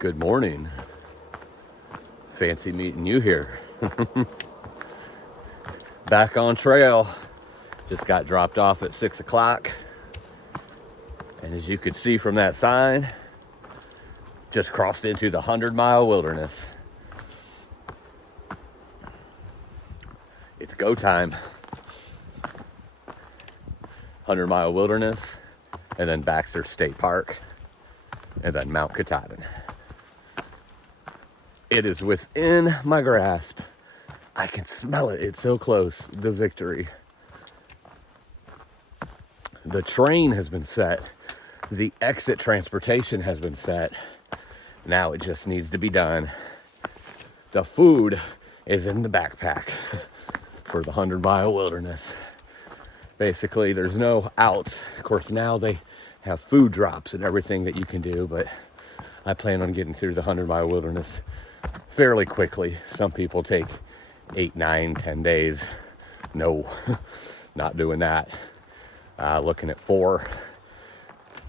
Good morning. Fancy meeting you here. Back on trail. Just got dropped off at 6 o'clock. And as you could see from that sign, just crossed into the 100-mile wilderness. It's go time. 100-mile wilderness, and then Baxter State Park, and then Mount Katahdin. It is within my grasp. I can smell it. It's so close. The victory. The train has been set. The exit transportation has been set. Now it just needs to be done. The food is in the backpack for the 100-mile wilderness. Basically, there's no outs. Of course, now they have food drops and everything that you can do, but I plan on getting through the 100-mile wilderness fairly quickly. Some people take 8, 9, 10 days. No, not doing that. Looking at 4,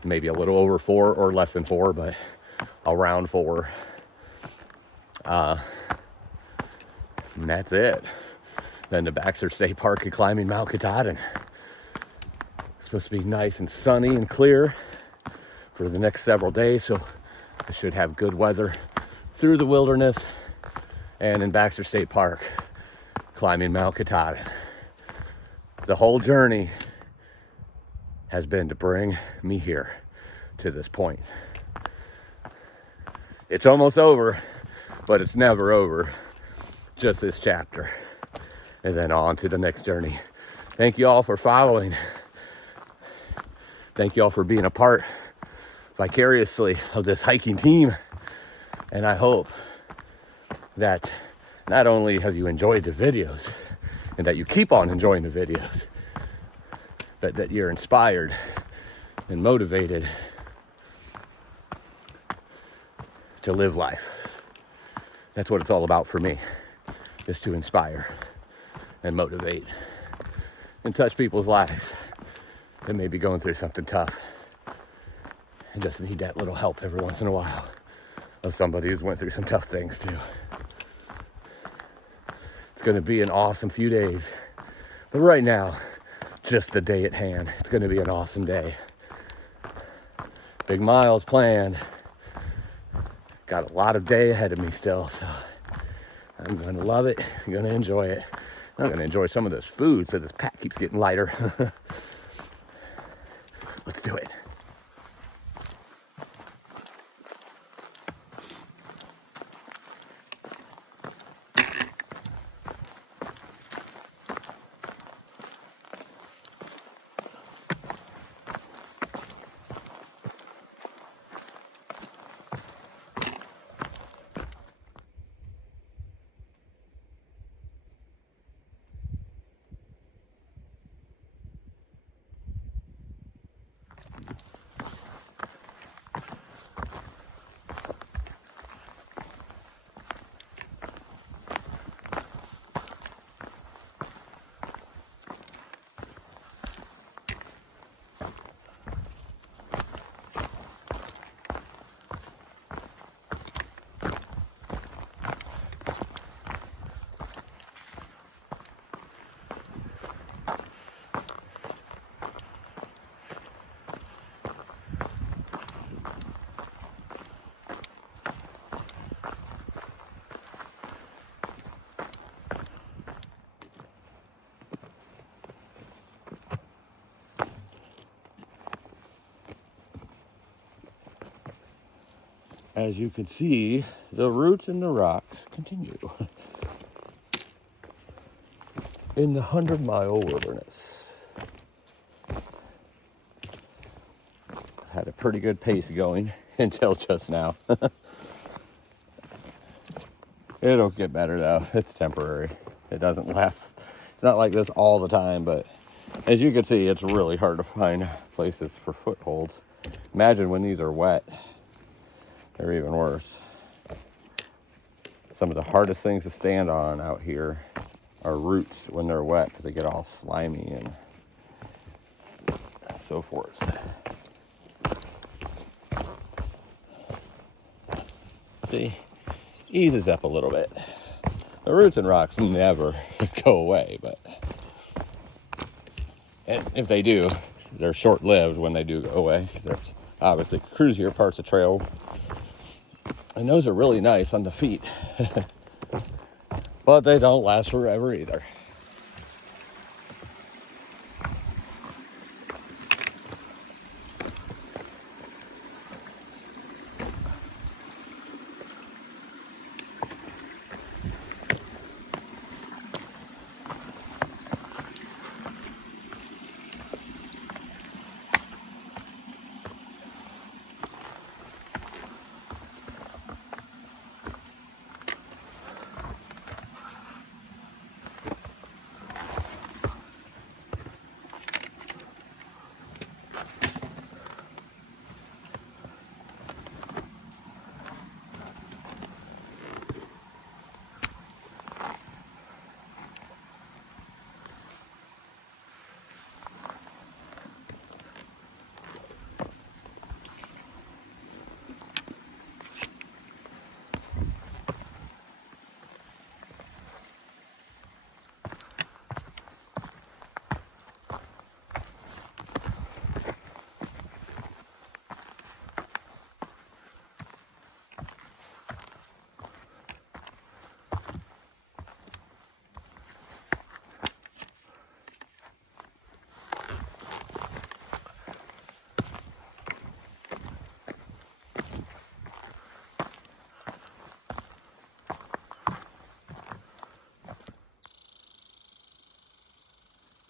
maybe a little over 4 or less than 4, but around 4. And that's it. Then to Baxter State Park and climbing Mount Katahdin. It's supposed to be nice and sunny and clear for the next several days, so I should have good weather through the wilderness and in Baxter State Park climbing Mount Katahdin. The whole journey has been to bring me here to this point. It's almost over, but it's never over. Just this chapter, and then on to the next journey. Thank you all for following. Thank you all for being a part vicariously of this hiking team. And I hope that not only have you enjoyed the videos and that you keep on enjoying the videos, but that you're inspired and motivated to live life. That's what it's all about for me, is to inspire and motivate and touch people's lives that may be going through something tough and just need that little help every once in a while of somebody who's went through some tough things too. It's going to be an awesome few days, but right now, just the day at hand. It's going to be an awesome day. Big miles planned. Got a lot of day ahead of me still, so I'm going to love it. I'm going to enjoy it. I'm going to enjoy some of this food so this pack keeps getting lighter. Let's do it. As you can see, the roots and the rocks continue in the 100-mile wilderness. Had a pretty good pace going until just now. It'll get better though. It's temporary. It doesn't last. It's not like this all the time, but as you can see, it's really hard to find places for footholds. Imagine when these are wet. They're even worse. Some of the hardest things to stand on out here are roots when they're wet because they get all slimy and so forth. difficulty eases up a little bit. The roots and rocks never go away, but and if they do, they're short-lived when they do go away, because there's obviously cruisier parts of trail, and those are really nice on the feet, but they don't last forever either.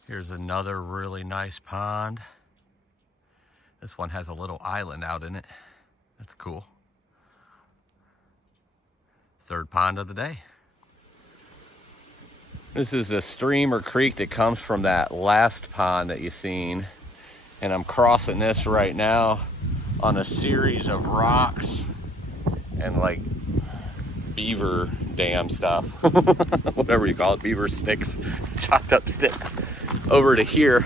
Here's another really nice pond. This one has a little island out in it. That's cool. Third pond of the day. This is a stream or creek that comes from that last pond that you've seen. And I'm crossing this right now on a series of rocks and like beaver dam stuff. Whatever you call it, beaver sticks, chopped up sticks. Over to here.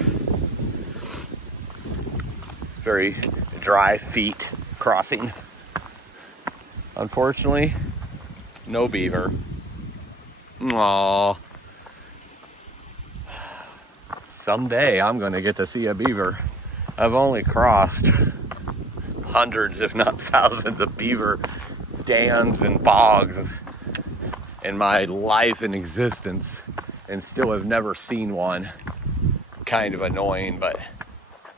Very dry feet crossing. Unfortunately, no beaver. Aww. Someday I'm gonna get to see a beaver. I've only crossed hundreds, if not thousands, of beaver dams and bogs in my life and existence, and still have never seen one. Kind of annoying, but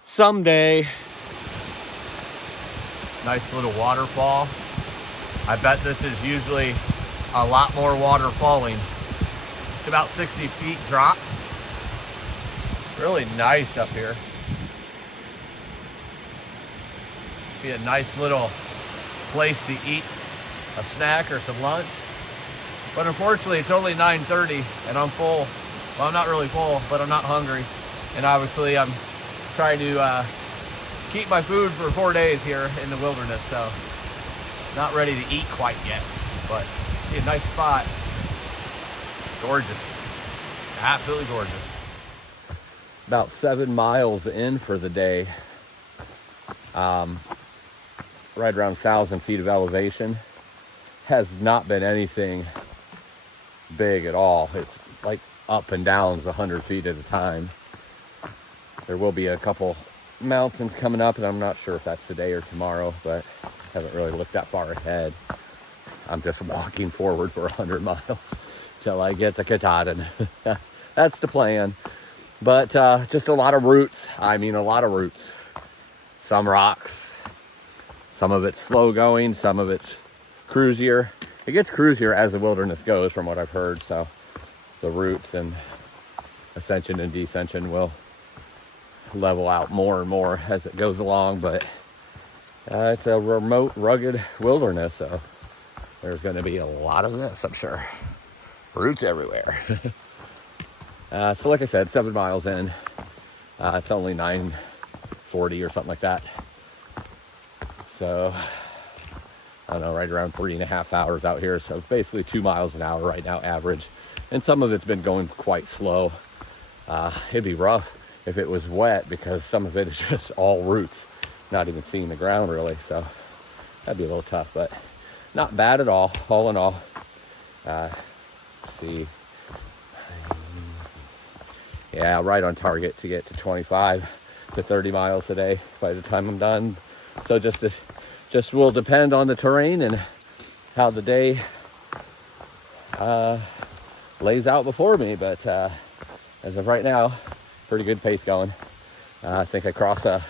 someday. Nice little waterfall. I bet this is usually a lot more water falling. It's about 60 feet drop. Really nice up here. Be a nice little place to eat a snack or some lunch. But unfortunately, it's only 9:30 and I'm full. Well, I'm not really full, but I'm not hungry. And obviously, I'm trying to keep my food for 4 days here in the wilderness, so not ready to eat quite yet. But see a nice spot. Gorgeous. Absolutely gorgeous. About 7 miles in for the day. Right around 1,000 feet of elevation. Has not been anything big at all. It's like up and downs 100 feet at a time. There will be a couple mountains coming up, and I'm not sure if that's today or tomorrow, but I haven't really looked that far ahead. I'm just walking forward for 100 miles till I get to Katahdin. That's the plan. But just a lot of roots. I mean, a lot of roots. Some rocks. Some of it's slow going. Some of it's cruisier. It gets cruisier as the wilderness goes, from what I've heard. So the roots and ascension and descension will level out more and more as it goes along. But it's a remote, rugged wilderness, so there's going to be a lot of this, I'm sure. Roots everywhere. So like I said, 7 miles in. It's only 9:40 or something like that. So I don't know, right around 3.5 hours out here. So basically 2 miles an hour right now, average. And some of it's been going quite slow. It'd be rough if it was wet, because some of it is just all roots, not even seeing the ground really. So that'd be a little tough, but not bad at all in all. Let's see. Yeah, right on target to get to 25 to 30 miles a day by the time I'm done. So just will depend on the terrain and how the day lays out before me. But as of right now, pretty good pace going. I think I cross a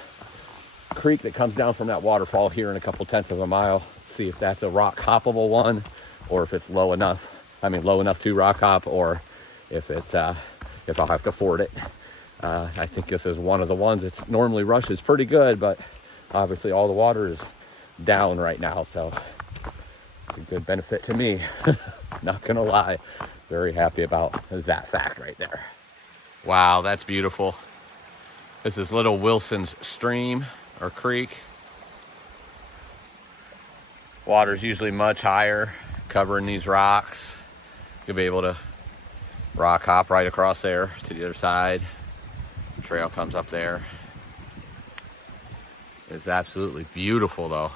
creek that comes down from that waterfall here in a couple tenths of a mile. See if that's a rock hoppable one, or if it's low enough. I mean, low enough to rock hop, or if it's if I'll have to ford it. I think this is one of the ones that normally rushes pretty good, but obviously all the water is down right now, so it's a good benefit to me. Not gonna lie, very happy about that fact right there. Wow, that's beautiful. This is Little Wilson's stream or creek. Water's usually much higher, covering these rocks. You'll be able to rock hop right across there to the other side. The trail comes up there. It's absolutely beautiful though.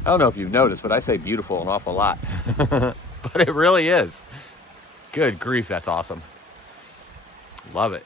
I don't know if you've noticed, but I say beautiful an awful lot. But it really is. Good grief, that's awesome. Love it.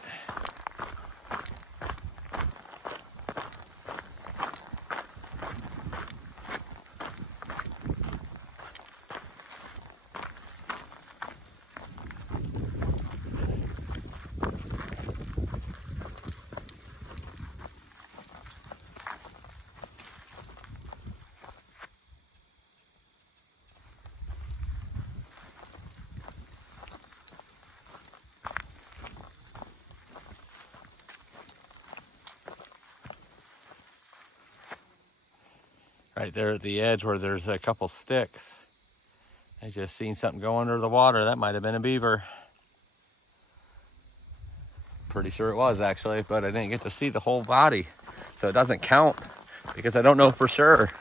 Right there at the edge where there's a couple sticks. I just seen something go under the water. That might have been a beaver. Pretty sure it was actually, but I didn't get to see the whole body. So it doesn't count because I don't know for sure.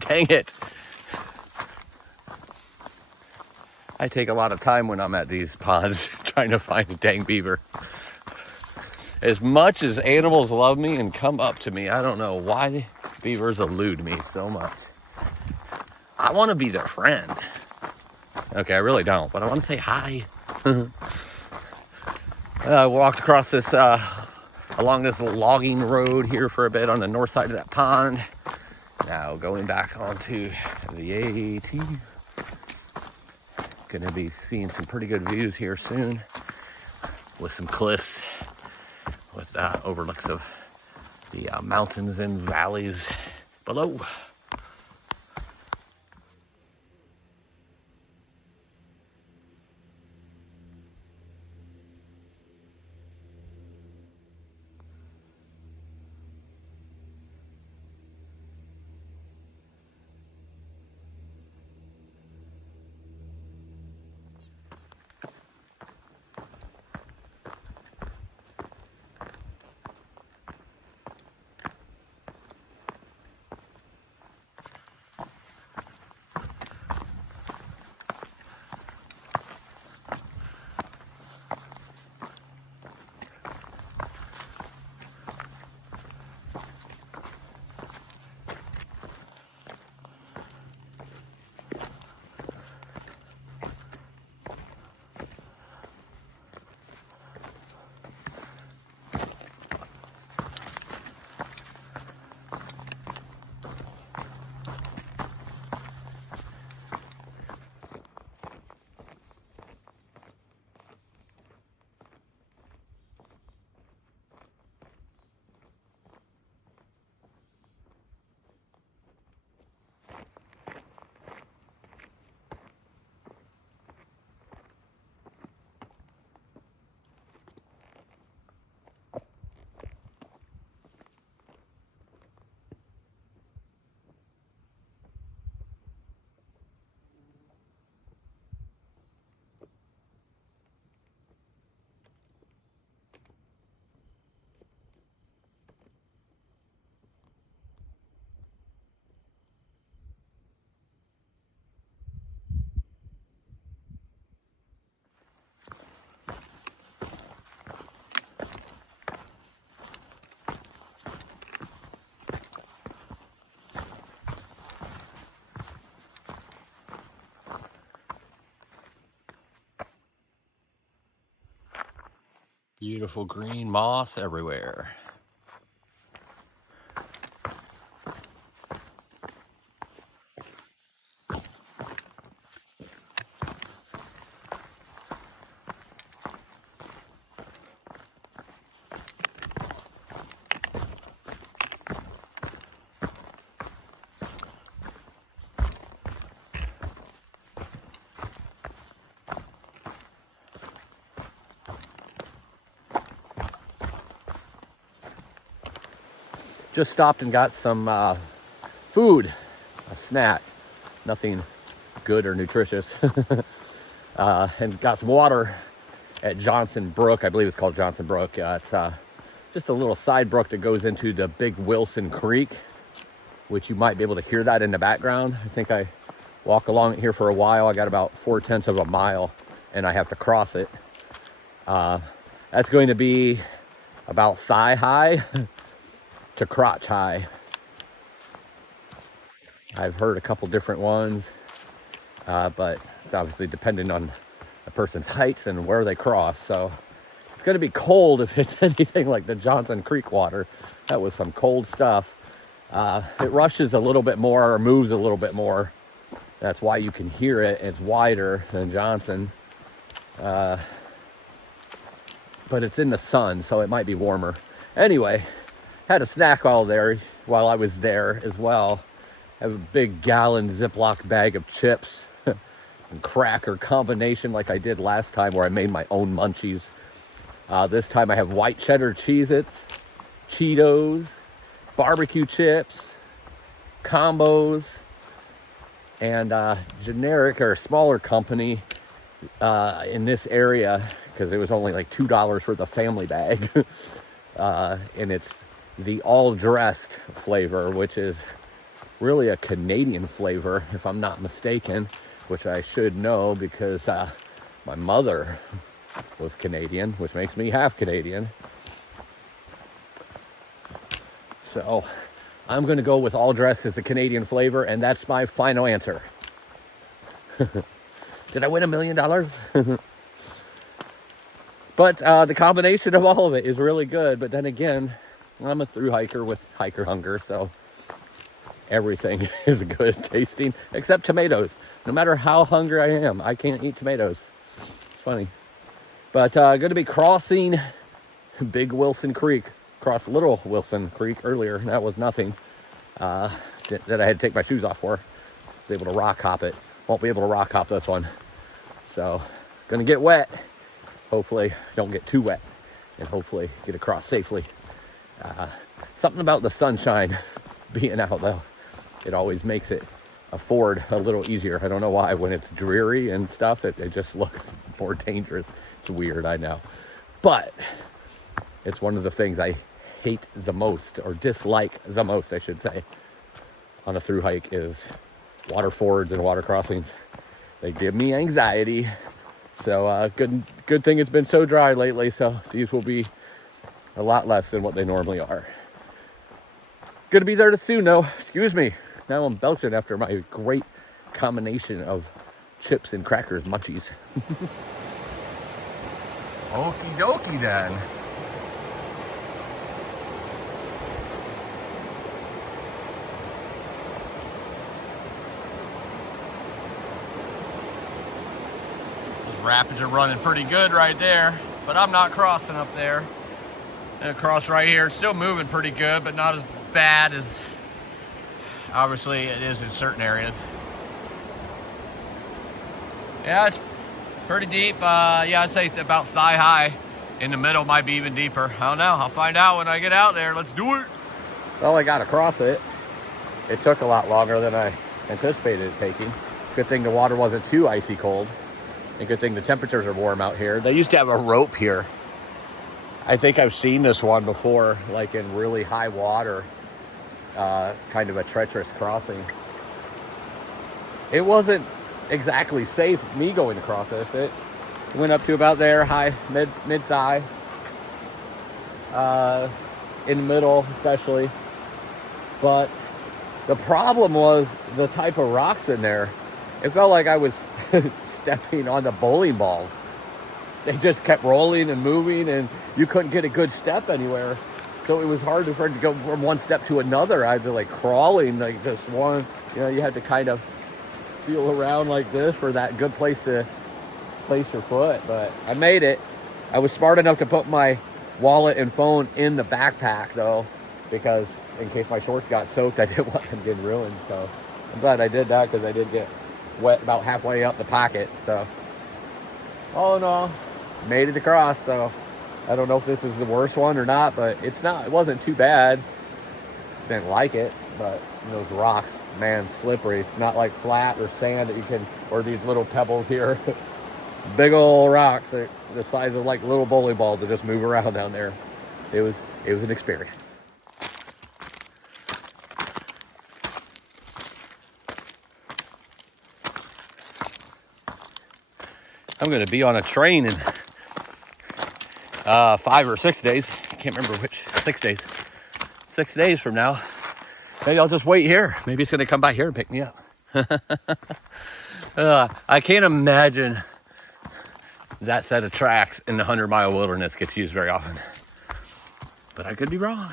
Dang it. I take a lot of time when I'm at these ponds trying to find a dang beaver. As much as animals love me and come up to me, I don't know why beavers elude me so much. I want to be their friend. Okay, I really don't, but I want to say hi. I walked across this, along this logging road here for a bit on the north side of that pond. Now going back onto the AT. Gonna be seeing some pretty good views here soon with some cliffs with overlooks of the mountains and valleys below. Beautiful green moss everywhere. Just stopped and got some food, a snack, nothing good or nutritious, and got some water at Johnson Brook. I believe it's called Johnson Brook. It's just a little side brook that goes into the Big Wilson Creek, which you might be able to hear that in the background. I think I walk along it here for a while. I got about 4/10 of a mile and I have to cross it. That's going to be about thigh high to crotch high. I've heard a couple different ones, but it's obviously dependent on a person's height and where they cross. So it's going to be cold if it's anything like the Johnson Creek water. That was some cold stuff. It rushes a little bit more or moves a little bit more. That's why you can hear it. It's wider than Johnson. But it's in the sun, so it might be warmer. Anyway, had a snack while I was there as well. I have a big gallon Ziploc bag of chips and cracker combination like I did last time where I made my own munchies. This time I have white cheddar Cheez-Its, Cheetos, barbecue chips, combos, and generic or smaller company in this area, because it was only like $2 for the family bag. And it's the all-dressed flavor, which is really a Canadian flavor, if I'm not mistaken, which I should know because my mother was Canadian, which makes me half Canadian. So I'm going to go with all dressed as a Canadian flavor, and that's my final answer. Did I win $1 million? But the combination of all of it is really good. But then again, I'm a thru-hiker with hiker hunger, so everything is good tasting except tomatoes. No matter how hungry I am, I can't eat tomatoes. It's funny. But going to be crossing Big Wilson Creek. Crossed Little Wilson Creek earlier, and that was nothing that I had to take my shoes off for. I was able to rock hop it. Won't be able to rock hop this one. So, gonna get wet. Hopefully, don't get too wet, and hopefully get across safely. Something about the sunshine being out, though. It always makes it a ford a little easier. I don't know why. When it's dreary and stuff, it just looks more dangerous. It's weird, I know. But it's one of the things I hate the most, or dislike the most, I should say, on a through hike is water fords and water crossings. They give me anxiety. So good thing it's been so dry lately, so these will be a lot less than what they normally are. Gonna be there soon, though. Excuse me. Now I'm belching after my great combination of chips and crackers munchies. Okie dokie then. Rapids are running pretty good right there, but I'm not crossing up there. And across right here, it's still moving pretty good, but not as bad as obviously it is in certain areas. Yeah, it's pretty deep. Yeah, I'd say it's about thigh high. In the middle might be even deeper. I don't know. I'll find out when I get out there. Let's do it. Well, I got across it. It took a lot longer than I anticipated it taking. Good thing the water wasn't too icy cold. And good thing the temperatures are warm out here. They used to have a rope here. I think I've seen this one before, like in really high water, kind of a treacherous crossing. It wasn't exactly safe, me going across this. It went up to about there, high, mid-thigh, in the middle especially. But the problem was the type of rocks in there. It felt like I was stepping on the bowling balls. they just kept rolling and moving, and you couldn't get a good step anywhere. So it was hard for it to go from one step to another. I had to like crawling like this one, you had to kind of feel around like this for that good place to place your foot. But I made it. I was smart enough to put my wallet and phone in the backpack though, because in case my shorts got soaked, I didn't want them getting ruined. So I'm glad I did that, because I did get wet about halfway up the pocket. So all in all, made it across. So I don't know if this is the worst one or not, but it wasn't too bad. Didn't like it, but those rocks, man, slippery. It's not like flat or sand that you can, or these little pebbles here. Big old rocks, the size of like little bowling balls that just move around down there. It was an experience. I'm going to be on a train in 5 or 6 days. I can't remember which. 6 days. 6 days from now. Maybe I'll just wait here. Maybe it's going to come by here and pick me up. I can't imagine that set of tracks in the 100-mile wilderness gets used very often. But I could be wrong.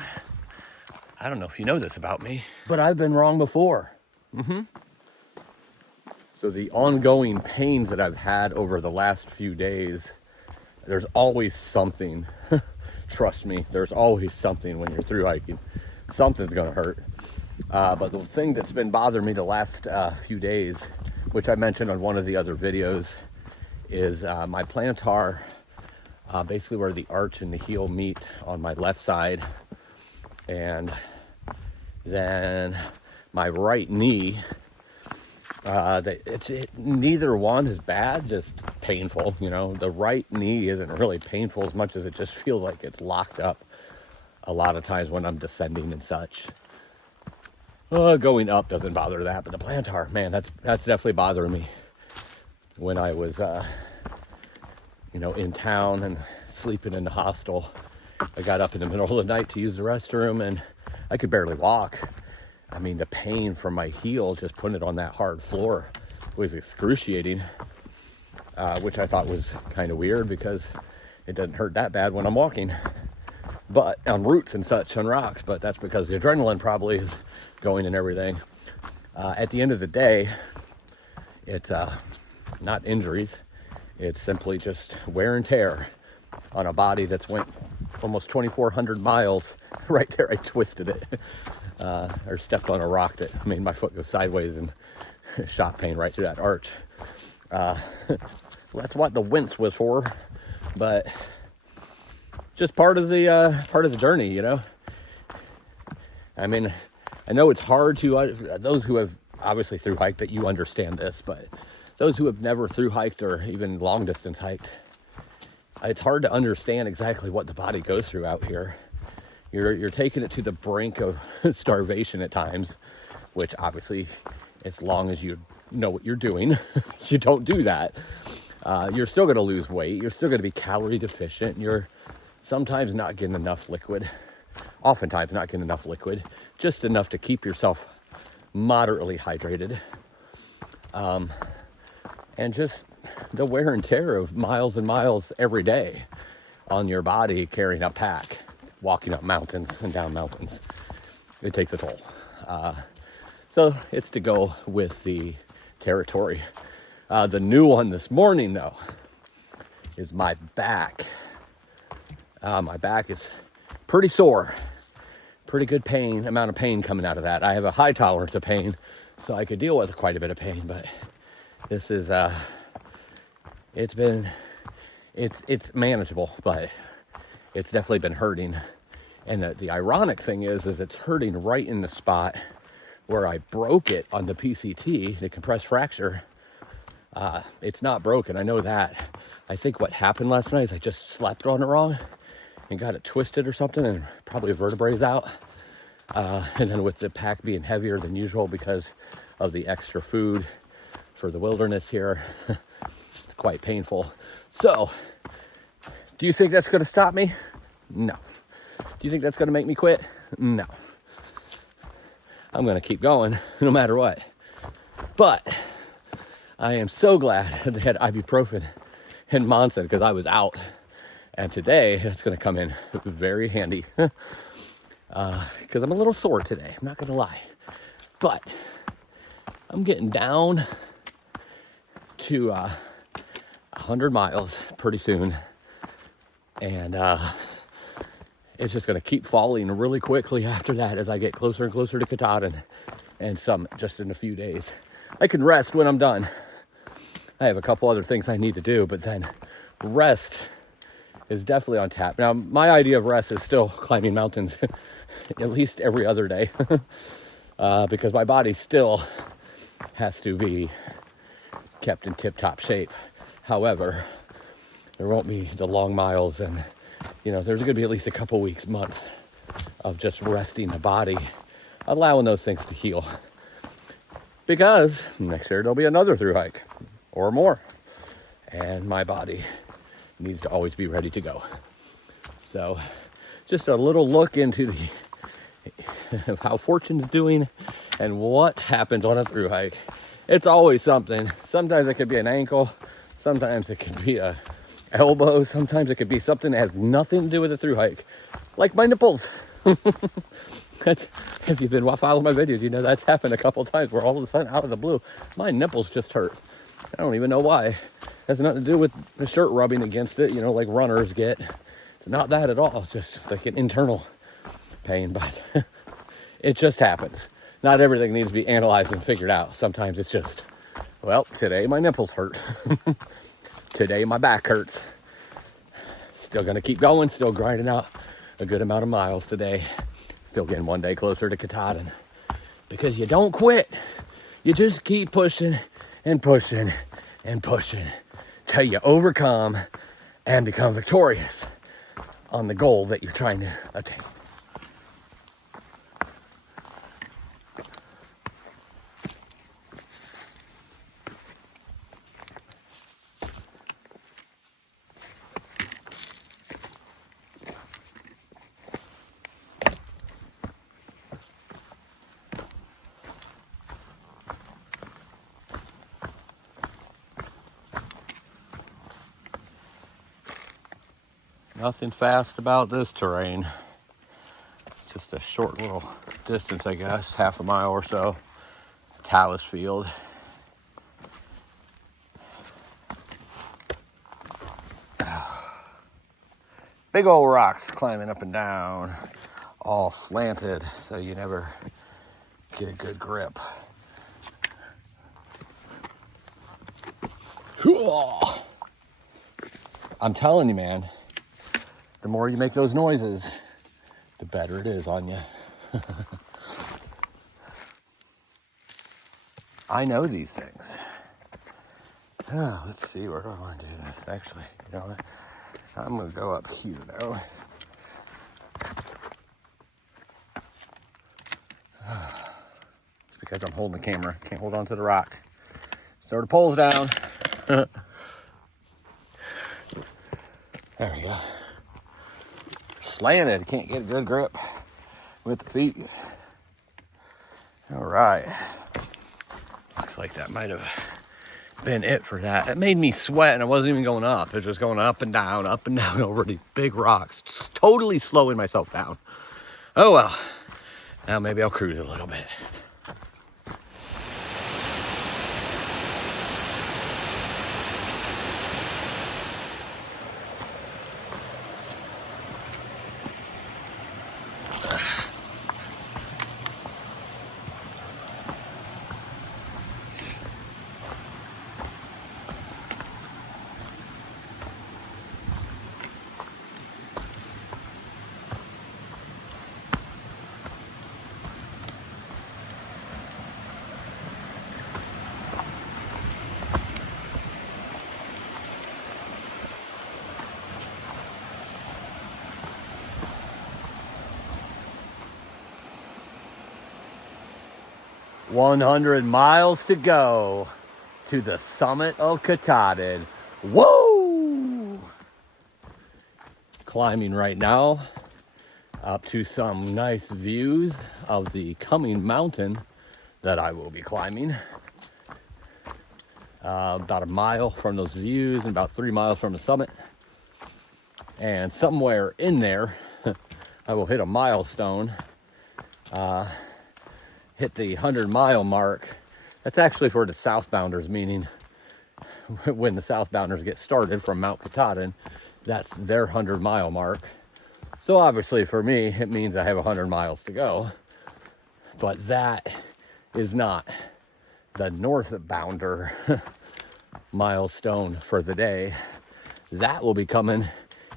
I don't know if you know this about me, but I've been wrong before. So the ongoing pains that I've had over the last few days, there's always something. Trust me, there's always something when you're through hiking. Something's gonna hurt. But the thing that's been bothering me the last few days, which I mentioned on one of the other videos, is my plantar, basically where the arch and the heel meet on my left side, and then my right knee. Neither one is bad, just painful. The right knee isn't really painful as much as it just feels like it's locked up a lot of times when I'm descending and such. Going up doesn't bother that, but the plantar, man, that's definitely bothering me. When I was, in town and sleeping in the hostel, I got up in the middle of the night to use the restroom, and I could barely walk. I mean, the pain from my heel, just putting it on that hard floor, was excruciating, which I thought was kind of weird because it doesn't hurt that bad when I'm walking, but on roots and such, on rocks. But that's because the adrenaline probably is going and everything. At the end of the day, it's not injuries. It's simply just wear and tear on a body that's went almost 2,400 miles. Right there, I twisted it. Or stepped on a rock that made my foot go sideways and shot pain right through that arch. That's what the wince was for, but just part of the journey, I mean, I know it's hard to those who have obviously through hiked that you understand this, but those who have never through hiked or even long distance hiked, it's hard to understand exactly what the body goes through out here. You're taking it to the brink of starvation at times, which obviously, as long as you know what you're doing, you don't do that. You're still going to lose weight. You're still going to be calorie deficient. You're sometimes not getting enough liquid. Oftentimes not getting enough liquid. Just enough to keep yourself moderately hydrated. And just the wear and tear of miles and miles every day on your body carrying a pack. Walking up mountains and down mountains, it takes a toll. So it's to go with the territory. The new one this morning, though, is my back. My back is pretty sore. Pretty good amount of pain coming out of that. I have a high tolerance of pain, so I could deal with quite a bit of pain. But this is, it's manageable, but it's definitely been hurting. And the ironic thing is it's hurting right in the spot where I broke it on the PCT, the compressed fracture. It's not broken, I know that. I think what happened last night is I just slept on it wrong and got it twisted or something, and probably a vertebrae's out. And then with the pack being heavier than usual because of the extra food for the wilderness here, it's quite painful. So, do you think that's going to stop me? No. Do you think that's going to make me quit? No. I'm going to keep going no matter what. But I am so glad they had ibuprofen in Monson because I was out. And today, it's going to come in very handy because I'm a little sore today. I'm not going to lie. But I'm getting down to 100 miles pretty soon. And it's just going to keep falling really quickly after that as I get closer and closer to Katahdin and some just in a few days. I can rest when I'm done. I have a couple other things I need to do, but then rest is definitely on tap. Now, my idea of rest is still climbing mountains at least every other day because my body still has to be kept in tip-top shape. However, there won't be the long miles and, there's going to be at least a couple weeks, months of just resting the body, allowing those things to heal. Because next year there'll be another Thru-Hike or more. And my body needs to always be ready to go. So just a little look into how Fortune's doing and what happens on a Thru-Hike. It's always something. Sometimes it could be an ankle. Sometimes it could be a elbow. Sometimes it could be something that has nothing to do with a Thru-Hike. Like my nipples. If you've been following my videos, that's happened a couple times where all of a sudden, out of the blue, my nipples just hurt. I don't even know why. It has nothing to do with the shirt rubbing against it, like runners get. It's not that at all. It's just like an internal pain, but it just happens. Not everything needs to be analyzed and figured out. Sometimes it's just, well, today my nipples hurt. Today my back hurts. Still gonna keep going, still grinding out a good amount of miles today. Still getting one day closer to Katahdin. Because you don't quit. You just keep pushing and pushing and pushing till you overcome and become victorious on the goal that you're trying to attain. Nothing fast about this terrain. It's just a short little distance, I guess, half a mile or so. Talus field. Big old rocks climbing up and down, all slanted, so you never get a good grip. I'm telling you, man. The more you make those noises, the better it is on you. I know these things. Oh, let's see, where do I want to do this? Actually, I'm going to go up here, though. It's because I'm holding the camera. Can't hold on to the rock. So the pole's down. There we go. Slanted, can't get a good grip with the feet. All right. Looks like that might have been it for that. It made me sweat and I wasn't even going up. It was just going up and down over these big rocks. Just totally slowing myself down. Oh well. Now maybe I'll cruise a little bit. "100 miles to go to the summit of Katahdin." Whoa! Climbing right now up to some nice views of the coming mountain that I will be climbing. about a mile from those views and about 3 miles from the summit. And somewhere in there, I will hit a milestone, hit the 100-mile mark. That's actually for the southbounders, meaning when the southbounders get started from Mount Katahdin, that's their 100-mile mark. So obviously for me, it means I have 100 miles to go. But that is not the northbounder milestone for the day. That will be coming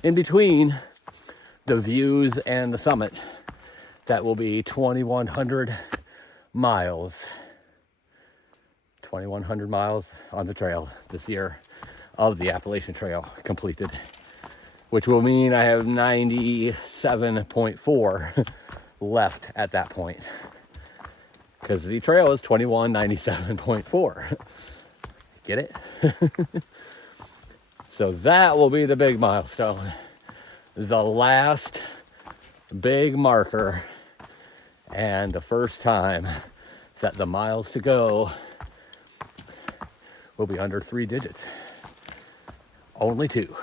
in between the views and the summit. That will be 2,100 miles. 2,100 miles on the trail this year of the Appalachian Trail completed, which will mean I have 97.4 left at that point, because the trail is 2197.4. Get it? So that will be the big milestone, the last big marker, and the first time that the miles to go will be under 3 digits. Only 2.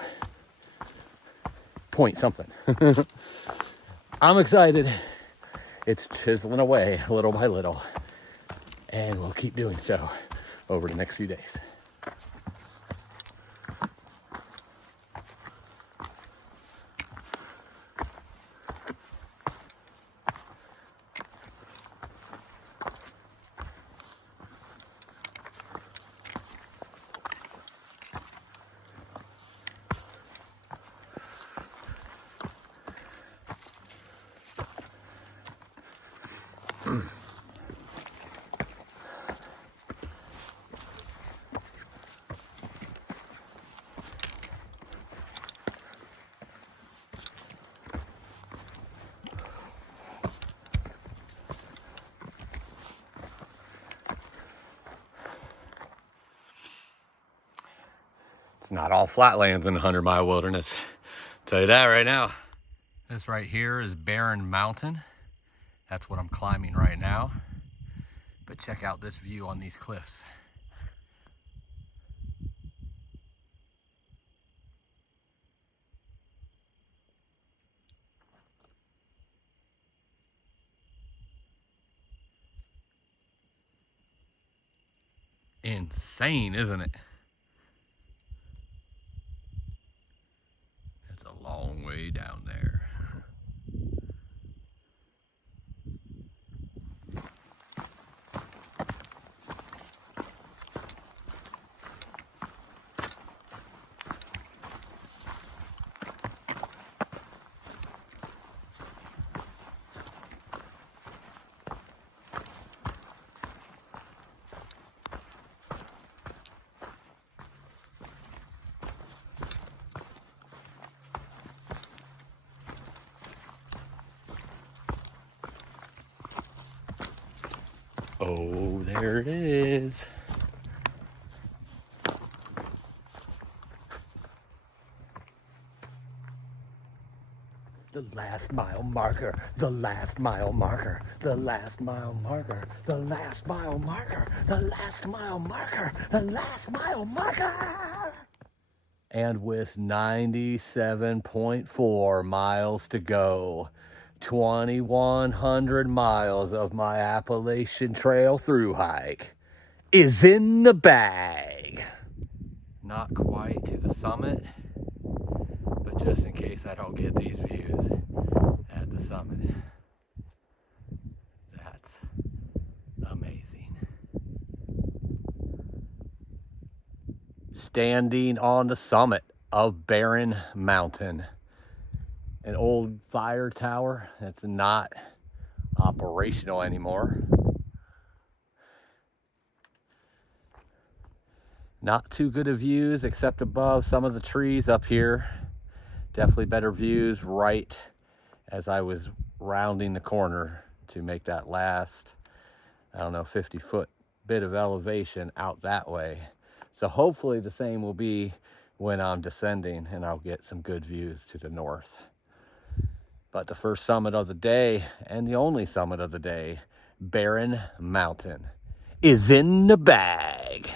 Point something. I'm excited. It's chiseling away little by little, and we'll keep doing so over the next few days. It's not all flatlands in the 100-mile wilderness. I'll tell you that right now. This right here is Barren Mountain. That's what I'm climbing right now. But check out this view on these cliffs. Insane, isn't it? It's a long way down there. Oh, there it is. The last mile marker, the last mile marker, the last mile marker, the last mile marker, the last mile marker, the last mile marker. And with 97.4 miles to go, 2,100 miles of my Appalachian Trail thru-hike is in the bag. Not quite to the summit, but just in case I don't get these views at the summit. That's amazing. Standing on the summit of Barren Mountain. An old fire tower that's not operational anymore. Not too good of views except above some of the trees up here. Definitely better views right as I was rounding the corner to make that last, 50-foot bit of elevation out that way. So hopefully the same will be when I'm descending, and I'll get some good views to the north. But the first summit of the day, and the only summit of the day, Barren Mountain, is in the bag.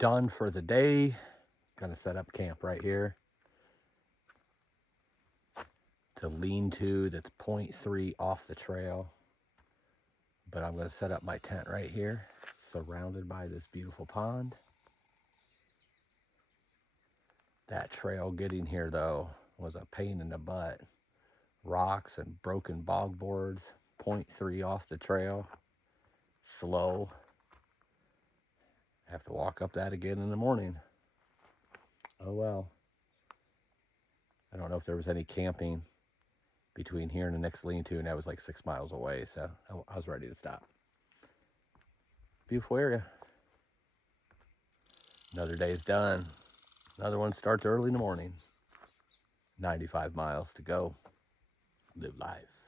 done for the day. Gonna set up camp right here. It's a lean-to that's 0.3 off the trail. But I'm gonna set up my tent right here, surrounded by this beautiful pond. That trail getting here though was a pain in the butt. Rocks and broken bog boards, 0.3 off the trail, slow. Have to walk up that again in the morning. Oh well. I don't know if there was any camping between here and the next lean-to, and that was like 6 miles away, so I was ready to stop. Beautiful area. Another day is done. Another one starts early in the morning. 95 miles to go. Live life.